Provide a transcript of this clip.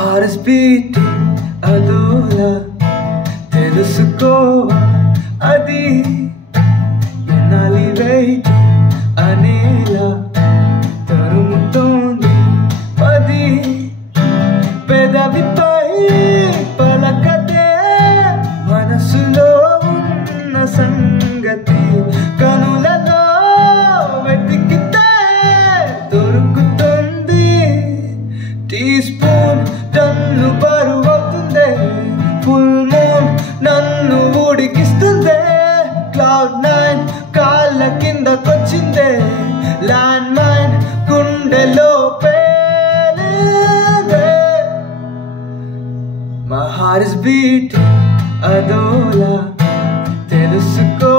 heart is beating అదోలా తెలుసుకోవా అది ఎన్నాలి wait అనేలా తరుముతోంది పది పెదవిపై పలకతే మనసులో ఉన్న సంగతి కనులలో వెతికితే దొరుకుతుంది టీ స్పూన్ టన్ను బరువవుతుంది ఫుల్ మూన్ నన్ను ఉడికిస్తుంది క్లౌడ్ నైన్ కాళ్ళ కిందకొచ్చిందే ల్యాండ్ మైన్ గుండెలో పేలిందే My heart is beating అదోలా తెలుసుకో